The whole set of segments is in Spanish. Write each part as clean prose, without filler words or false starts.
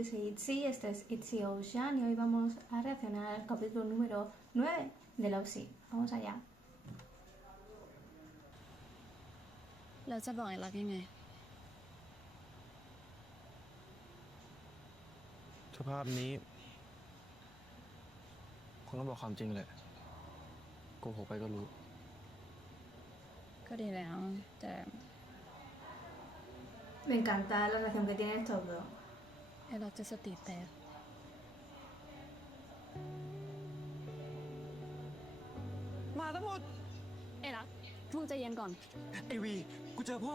yo soy Itzy, este es Itzy Ocean y hoy vamos a reaccionar al capítulo número 9 de Love Sick. Vamos allá. แล้วจะบอกไอ้รักยังไง สภาพนี้คงต้องบอกความจริงแหละโกหกไปก็รู้ ก็ดีแล้วแต่ Me encanta la relación que tienen estos dos. ไอ้รักจะสติแตก มาทั้งหมด ไอ้รักมึงใจเย็นก่อน ไอวีกูเจอพ่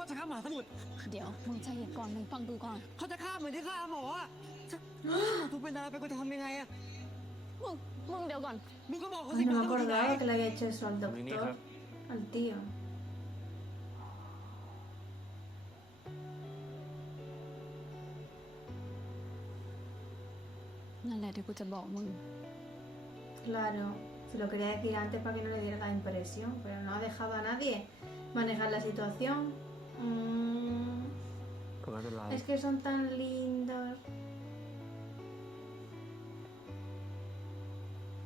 อจะฆ่าหมาทั้งหมด เดี๋ยวมึงใจเย็นก่อนมึงฟังกูก่อน เขาจะฆ่าเหมือนที่ฆ่าหมออ่ะทุกเป็นอะไรไปกูจะทำยังไงอ่ะ มึงเดี๋ยวก่อน มึงก็บอกเขา Ay, สิ no me ว่าเขาที่ไหน acordaba que le había hecho eso al doctor, al tío. นั่นแหละที่กูจะบอกมึง Claro, se lo quería decir antes para que no le diera la impresión, pero no ha dejado a nadie manejar la situación. ก็ไม่เป็นไร Es que son tan lindos.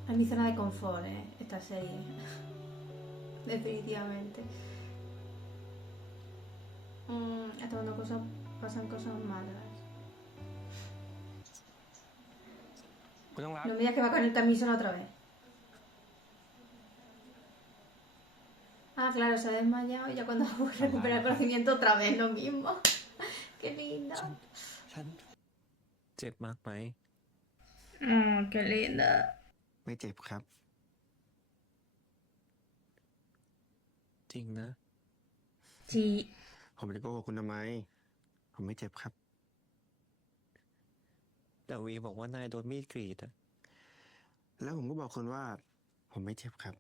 Es mi zona de confort, esta serie. Definitivamente. Hasta cuando pasan cosas malas. กูต้องรัก No me digas que va a conectar mi zona otra vez. Ah, claro, se ha desmayado y ya cuando recupera el conocimiento otra vez lo mismo. Qué lindo. ฉันเจ็บมากไหม Qué linda. ไม่เจ็บครับ จริงนะ Sí. ผมจะโกหกคุณทำไม ผมไม่เจ็บครับ แต่วีบอกว่านายโดนมีดกรีดอะแล้วผมก็บอกคุณว่า ผมไม่เจ็บครับ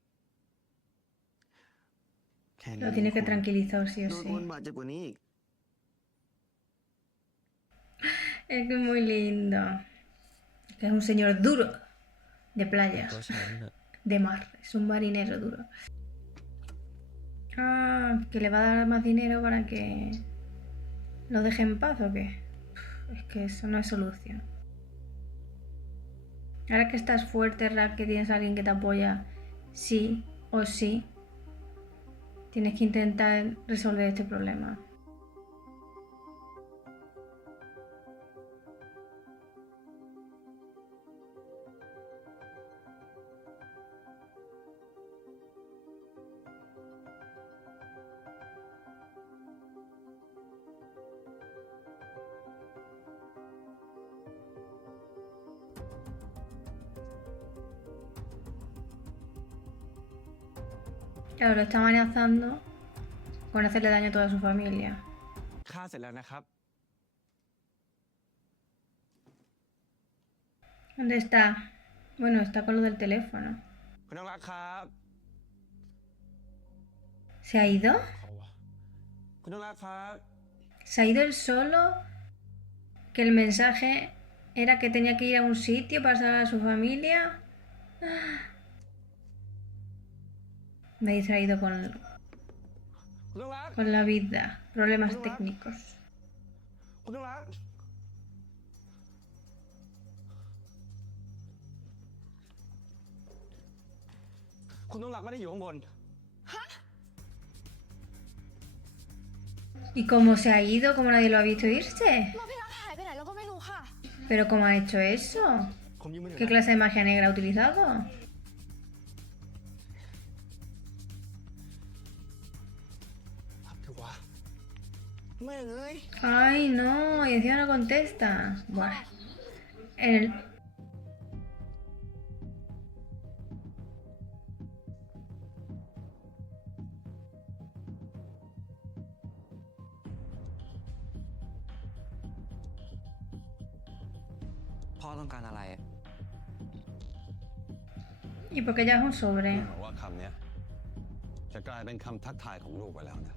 แค่นี้ Lo tiene que tranquilizar sí o โดน sí. คนบาดเจ็บกว่านี้อีก Es que es muy lindo. Que es un señor duro de playa, ตัวฉันอะ de mar. Es un marinero duro. Ah, que le va a dar más dinero para que lo deje en paz o qué. Es que eso no es solución. Ahora que estás fuerte, Rack, que tienes a alguien que te apoya, sí o sí, tienes que intentar resolver este problema. Claro, lo está amenazando con hacerle daño a toda su familia. ฆ่าเสร็จแล้วนะครับ ¿Dónde está? Bueno, está con lo del teléfono. คุณต้องรักครับ ¿Se ha ido? คุณต้องรักครับ ¿Se ha ido él solo? ¿Que el mensaje era que tenía que ir a un sitio para salvar a su familia? Me he distraído คุณต้องรัก con la vida. Problemas técnicos. คุณต้องรัก คุณต้องรักไม่ได้อยู่ข้างบน ¿Y cómo se ha ido? ¿Cómo nadie lo ha visto irse? เราพี่รักหายไปไหนเราก็ไม่รู้ค่ะ ¿Pero cómo ha hecho eso? ผมยืมมือถือ ¿Qué clase de magia negra ha utilizado? รับดีกว่าไม่เลย Ay, no, y encima no contesta. Buah. El... พ่อต้องการอะไร ¿Y por qué llevas un sobre? ว่าคำเนี้ยจะกลายเป็นคำทักทายของลูกไปแล้วนะ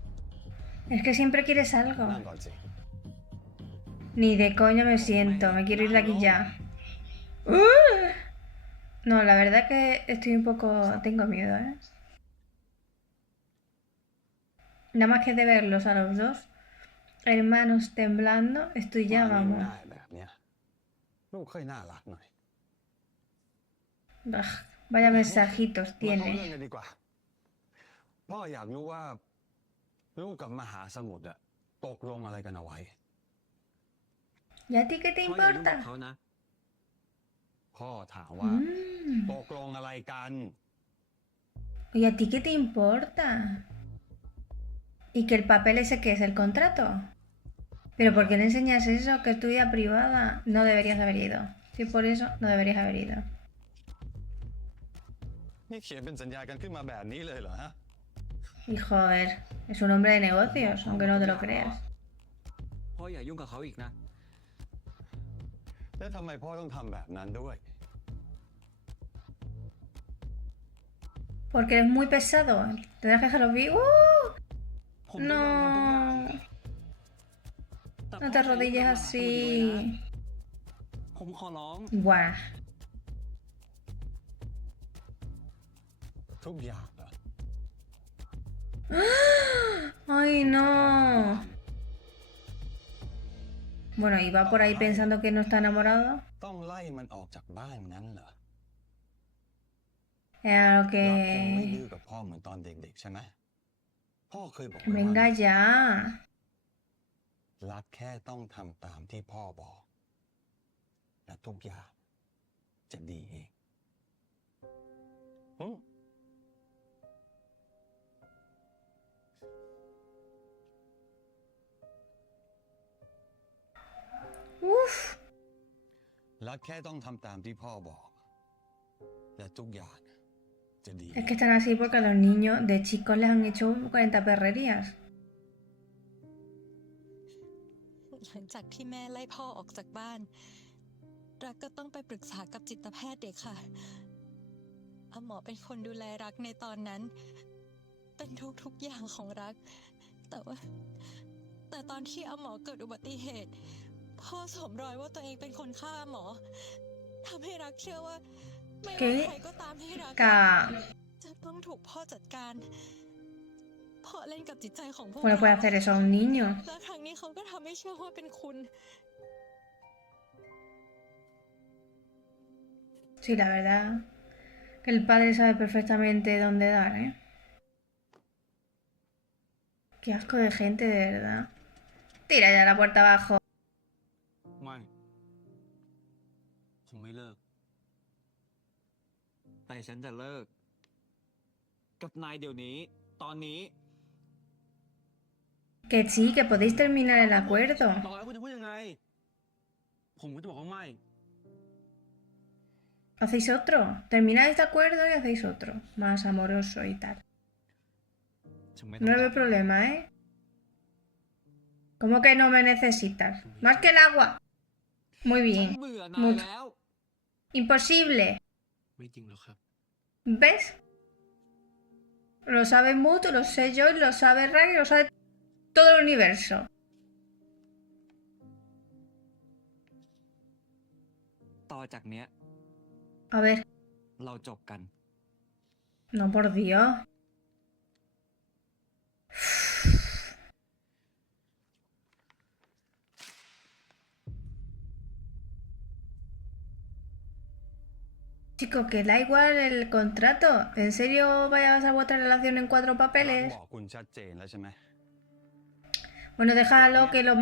Es que siempre quieres algo. นั่งก่อนสิ Ni de coña me siento, me quiero ir de aquí ya. No, la verdad que estoy un poco... Tengo miedo, ¿eh? Nada más que de verlos a los dos, hermanos temblando, estoy ya, ว่าไม่ vamos. ได้แบบเนี้ย ลูกค่อยน่ารักหน่อย Ah, vaya mensajitos มาเข้าเรื่อง tiene. กันดีกว่า พ่ออยากรู้ว่า ลูกกับมหาสมุทรอะตกลงอะไรกันเอาไว้ ¿Y a ti qué te พ่ออย่ายุ่งกับ importa? เขานะ พ่อถามว่า ตกลงอะไรกัน ¿Y a ti qué te importa? ¿Y que el papel ese qué es el contrato? Pero ¿por qué le enseñas eso? Que es tu vida privada. No deberías haber ido. Si por eso, no deberías haber ido. นี่เขียนเป็นสัญญากันขึ้นมาแบบนี้เลยเหรอฮะ Y joder, es un hombre de negocios, aunque no te lo creas. พ่ออย่ายุ่งกับเขาอีกนะ แล้วทำไมพ่อต้องทำแบบนั้นด้วย Porque eres muy pesado. Tendrás que dejarlo vivos. ผมไม่ยอมทำทุกอย่าง No. แต่ No พ่ te ออย่ายุ่งกับ arrodilles มหาสมุทรด้วยนะ así. ผมขอร้อง Buah. ทุกอย่างเหรอ Ay, no. Bueno, y va por ahí pensando que no está enamorado. ต้องไล่มันออกจากบ้านงั้นเหรอ Era lo รักคงไม่ que... ดื้อกับพ่อเหมือนตอนเด็กๆใช่ไหม พ่อเคยบอกไว้ว่า Venga ya. รักแค่ต้องทำตามที่พ่อบอก และทุกอย่างจะดีเองอืม Uf. รักแค่ต้องทำตามที่พ่อบอก และทุกอย่างจะดี Es que están así porque a los niños de chicos les han hecho 40 perrerías. หลังจากที่แม่ไล่พ่อออกจากบ้าน รักก็ต้องไปปรึกษากับจิตแพทย์เด็กค่ะอาหมอเป็นคนดูแลรักในตอนนั้น เป็นทุกๆอย่างของรัก แต่ตอนที่อาหมอเกิดอุบัติเหตุ พ่อสวมรอยว่าตัวเองเป็นคนฆ่าอาหมอทำให้รักเชื่อว่าไม่ว่าใครก็ตามที่รัก Que... จะต้องถูกพ่อจัดการพ่อเล่นกับจิตใจของพวก ¿Cómo le puede hacer eso a un niño? และครั้งนี้เขาก็ทำให้เชื่อว่าเป็นคุณ Sí, la verdad. Que el padre sabe perfectamente dónde dar, ¿eh? Qué asco de gente, de verdad. Tira ya la puerta abajo. ไม่ ผมไม่เลิก แต่ฉันจะเลิก กับนายเดี๋ยวนี้ ตอนนี้ Que sí, que podéis terminar el acuerdo. ต่อแล้วคุณจะพูดยังไง ผมก็จะบอกว่าไม่ Hacéis otro. Termináis de acuerdo y hacéis otro. Más amoroso y tal. ฉันไม่ต้อ No ง veo problema, ¿eh? ¿Cómo que no me necesitas? Más que el agua. Muy ฉัน bien. เบื่อนาย Mucho. แล้ว Imposible. ไม่จริงหรอกครับ ¿Ves? Lo sabe Mood, lo sé yo, y lo sabe Ray, y lo sabe todo el universo. ต่อจากเนี้ย A ver. เราจบกัน No, por Dios. Chico, que da igual el contrato. ¿En serio vaya a basar vuestra relación en 4 รัก papeles? บอกคุณชัดเจนแล้วใช่ไหม Bueno, déjalo que lo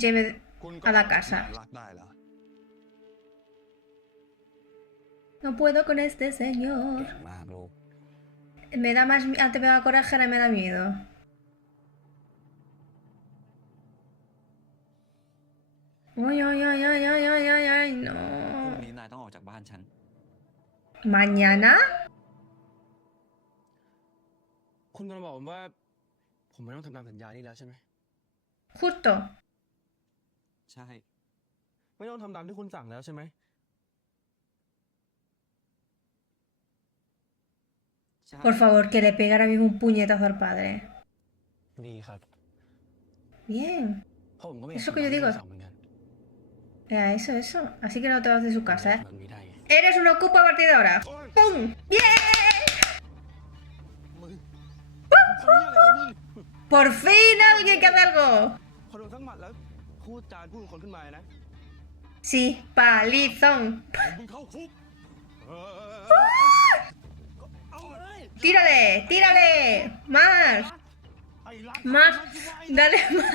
lleve คุณก็ a la บอก casa. รักได้แล้ว No puedo con este señor. เก่งมากลูก Me da más... Antes me daba coraje, ahora me da miedo. Ay, ay, ay, ay, ay, ay, ay, ay, พรุ่ง no. นี้นายต้องออกจากบ้านฉัน ¿Mañana? คุณกำลังบอกผมว่า ผมไม่ต้องทำตามสัญญานี้แล้วใช่ไหม Justo. ใช่ ไม่ต้องทำตามที่คุณสั่งแล้วใช่ไหม ใช่ Por favor, que le pegue ahora mismo un puñetazo al padre. ดีครับ Bien. เพราะผมก็ไม่อยาก Eso ทำ que yo ตามที่ digo. คุณสั่งเหมือนกัน Eso, eso. Así que no te vas de su casa, ¿eh? แบบนี้ได้ไง Eres un ocupa a partir de ahora. ¡Pum! ¡Bien! มึงทำอะไรของมึง ¡Por fin alguien que hace algo! พอโดนสักหมัดแล้วพูดจาพูดคนขึ้นมานะ Sí, palizón. มึงเข้าคุก Tírale, tírale. Más, ไอ้รัก más. Dale más.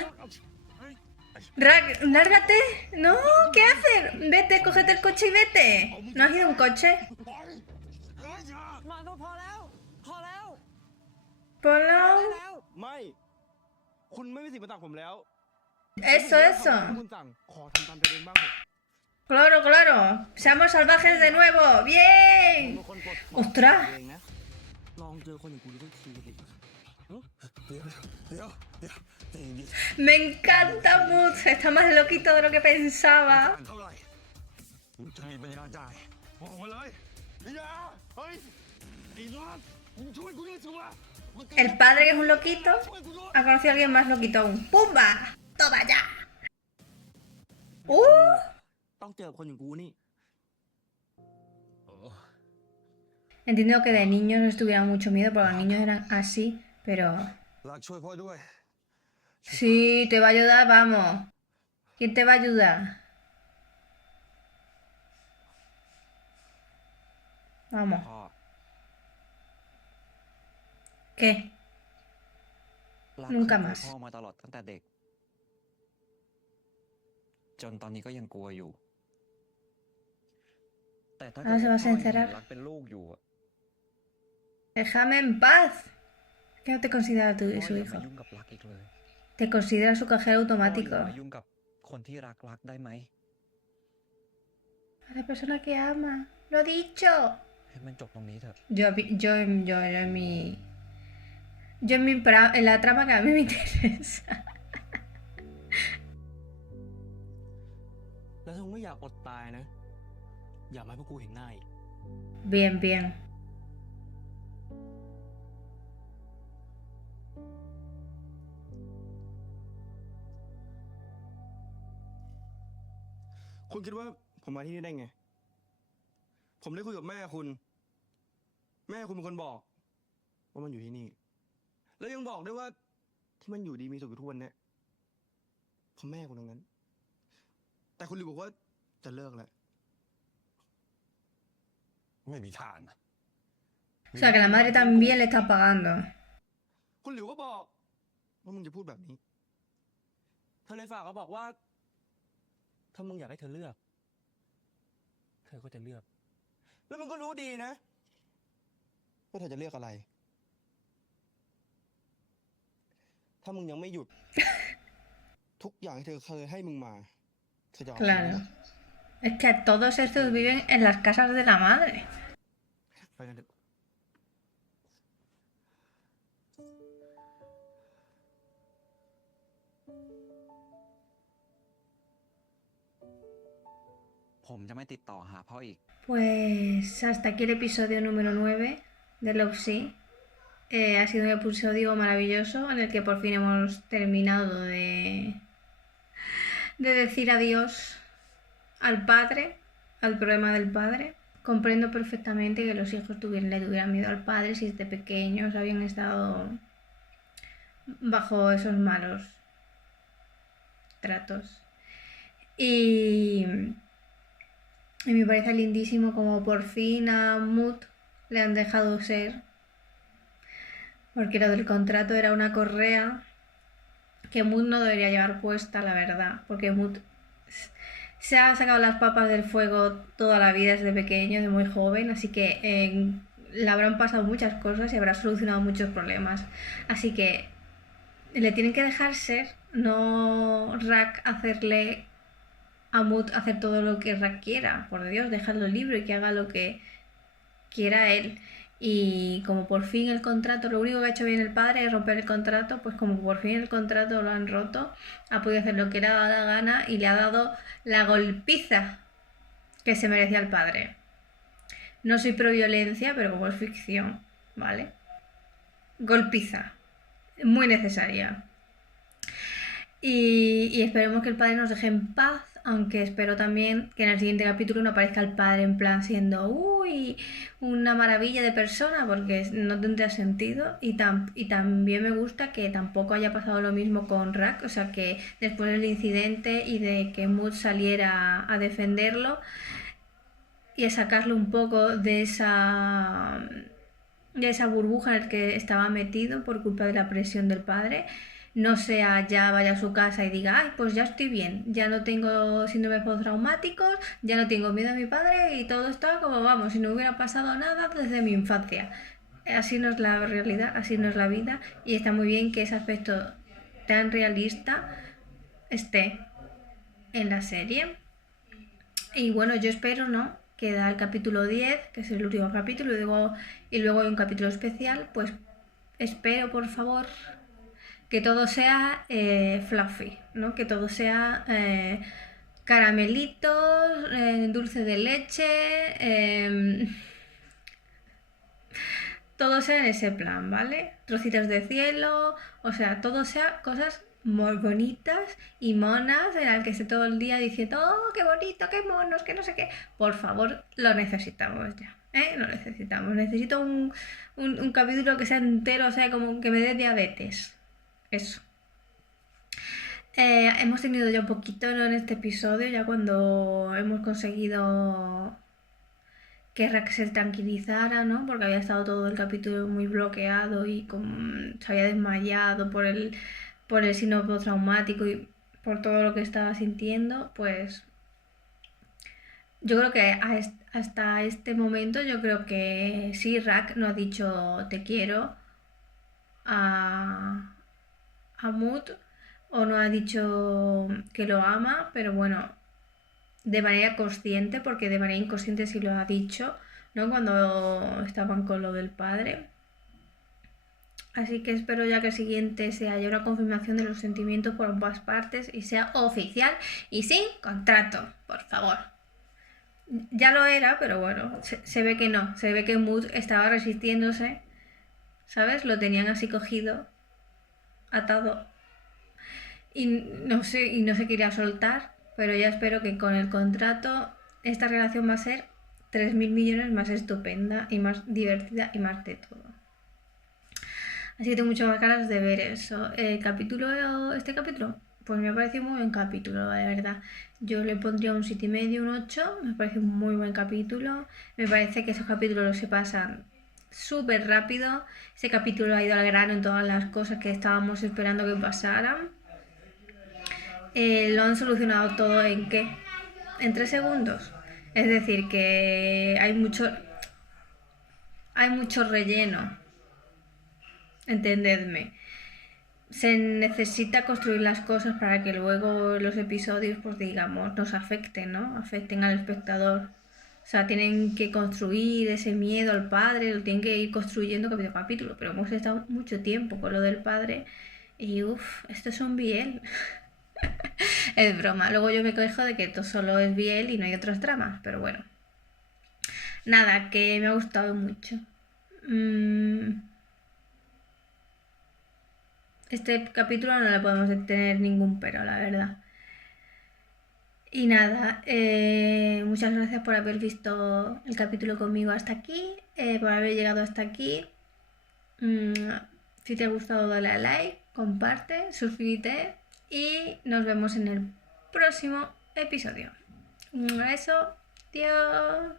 Rack, lárgate. No, ¿qué haces? Vete, cógete el coche y vete. ¿No has ido en coche? ปล่อยเอ้ยอย่า มาก็พอแล้ว พอแล้ว Polo. แล้ว ไม่ คุณไม่มีสิทธิ์มาสั่งผมแล้ว Eso, ผม eso. ทำตามที่คุณสั่ง ขอทำตามตัวเองบ้างเถอะ Claro, claro. Seamos salvajes de nuevo. ผม Bien. เป็นคนกด Ostras. เองนะ ลองเจอคนอย่างคุณดูสักทีสิ เดี๋ยวใจเย็น Me encanta mucho. Está más loquito de lo que pensaba. ๆเท่าไหร่มึงจะมีปัญญาจ่ายบอกมาเลยอย่าเฮ้ยไอ้รักมึงช่วยกูด้วยสิวะ El padre, que es un loquito, ha conocido a alguien más loquito aún. ¡Pumba! ¡Toma ya! ต้องเจอคนอย่างกูนี่ Entiendo que de niños no tuviera mucho miedo porque los niños eran así, pero... รักช่วยพ่อด้วย Sí, te va a ayudar, vamos. ¿Quién te va a ayudar? Vamos. พ่อ ¿Qué? รัก Nunca เคยกลัว más พ่อมาตลอดตั้งแต่เด็ก จนตอนนี้ก็ยังกลัวอยู่ แต่ถ้า Ahora se va a พ่อยังเห็ sincerar. นรักเป็นลูกอยู่อะ Déjame en paz. ¿Qué no te considera พ่อ su อย่า hijo? มายุ่งกับรักอีกเลย Te considera su cajero พ่ออย่า automático. มายุ่งกับคนที่รักได้ไหม A la persona que ama. Lo he dicho. ให้มันจบตรงนี้เถอะ En mi... en la trama que a mí me interesa. แล้วถ้ามึงไม่อยากอดตายนะ อย่ามาให้พวกกูเห็นหน้าอีก Bien, bien. คุณคิดว่าผมมาที่นี่ได้ไง ผมได้คุยกับแม่คุณ แม่คุณเป็นคนบอกว่ามันอยู่ที่นี่ แล้วยังบอกด้วยว่าที่มันอยู่ดีมีสุขอยู่ทุกวันเนี้ยเพราะแม่คุณทั้งนั้น แต่คุณหลิวบอกว่าจะเลิกแล้ว ไม่มีทาง O sea, que la madre también le está pagando. คุณหลิวก็บอกว่ามึงจะพูดแบบนี้ เธอเลยฝากเขาบอกว่า ถ้ามึงอยากให้เธอเลือก เธอก็จะเลือก แล้วมึงก็รู้ดีนะว่าเธอจะเลือกอะไร ถ้ามึงยังไม่หยุด ทุกอย่างที่เธอเคยให้มึงมาเธอจะเอาคืน Claro. Es que todos estos viven en las casas de la madre. ไปกันเถอะ ผมจะไม่ติดต่อหาพ่ออีก Pues hasta aquí el episodio número 9 de Love Sea. Ha sido un episodio maravilloso en el que por fin hemos terminado de decir adiós al padre, al problema del padre. Comprendo perfectamente que los hijos le tuvieran miedo al padre si desde pequeños habían estado bajo esos malos tratos. Y me parece lindísimo como por fin a Mood le han dejado ser, porque lo del contrato era una correa que Mood no debería llevar puesta, la verdad, porque Mood se ha sacado las papas del fuego toda la vida desde pequeño, de muy joven, así que le habrán pasado muchas cosas y habrá solucionado muchos problemas. Así que le tienen que dejar ser, no Rack hacerle a Mood hacer todo lo que Rack quiera. Por Dios, dejarlo libre y que haga lo que quiera él. Y como por fin el contrato, lo único que ha hecho bien el padre es romper el contrato, pues como por fin el contrato lo han roto, ha podido hacer lo que le ha dado la gana y le ha dado la golpiza que se merecía el padre. No soy pro violencia, pero como es ficción, ¿vale? Golpiza. Muy necesaria. Y esperemos que el padre nos deje en paz aunque espero también que en el siguiente capítulo no aparezca el padre en plan siendo uy, una maravilla de persona, porque no tendría sentido. Y también me gusta que tampoco haya pasado lo mismo con Rack, o sea, que después del incidente y de que Mood saliera a defenderlo y a sacarlo un poco de esa burbuja en la que estaba metido por culpa de la presión del padre, no sea ya vaya a su casa y diga, ay, pues ya estoy bien, ya no tengo síndromes postraumáticos, ya no tengo miedo a mi padre y todo está como vamos, si no hubiera pasado nada desde mi infancia. Así no es la realidad, así no es la vida, y está muy bien que ese aspecto tan realista esté en la serie. Y bueno, yo espero, ¿no?, queda el capítulo 10, que es el último capítulo, y luego hay un capítulo especial, pues espero, por favor, que todo sea fluffy, ¿no? Que todo sea caramelitos, dulce de leche, todo sea en ese plan, ¿vale? Trocitos de cielo, o sea, todo sea cosas muy bonitas y monas en las que esté todo el día diciendo, oh, qué bonito, qué monos, que no sé qué. Por favor, lo necesitamos ya, Lo necesitamos. Necesito un capítulo que sea entero, o sea, como que me dé diabetes. Eso. Hemos tenido ya un poquito, ¿no?, en este episodio, ya cuando hemos conseguido que Rack se tranquilizara, ¿no? Porque había estado todo el capítulo muy bloqueado y se había desmayado por el síndrome postraumático y por todo lo que estaba sintiendo. Pues yo creo que hasta este momento, yo creo que sí, Rack no ha dicho te quiero a Mood, o no ha dicho que lo ama, pero bueno, de manera consciente, porque de manera inconsciente sí lo ha dicho, ¿no?, cuando estaban con lo del padre. Así que espero ya que el siguiente sea ya una confirmación de los sentimientos por ambas partes y sea oficial y sin contrato, por favor. Ya lo era, pero bueno, se ve que no, se ve que Mood estaba resistiéndose, ¿sabes? Lo tenían así cogido, atado, y no se quería soltar, pero ya espero que con el contrato esta relación va a ser 3.000 millones más estupenda y más divertida y más de todo. Así que tengo muchas más ganas de ver eso. Este capítulo, pues me ha parecido muy buen capítulo, la verdad. Yo le pondría un 7,5, un 8, me parece un muy buen capítulo. Me parece que esos capítulos se pasan súper rápido. Ese capítulo ha ido al grano en todas las cosas que estábamos esperando que pasaran. Lo han solucionado todo ¿en qué? En 3 segundos. Es decir, que hay mucho relleno. Entendedme. Se necesita construir las cosas para que luego los episodios, pues digamos, nos afecten, ¿no? Afecten al espectador. O sea, tienen que construir ese miedo al padre, lo tienen que ir construyendo capítulo a capítulo. Pero hemos estado mucho tiempo con lo del padre y esto es un Biel. Es broma. Luego yo me quejo de que esto solo es Biel y no hay otras tramas, pero bueno. Nada, que me ha gustado mucho. Este capítulo no le podemos tener ningún pero, la verdad. Y nada, muchas gracias por haber visto el capítulo conmigo hasta aquí, por haber llegado hasta aquí. Si te ha gustado, dale a like, comparte, suscríbete y nos vemos en el próximo episodio. Un beso, adiós.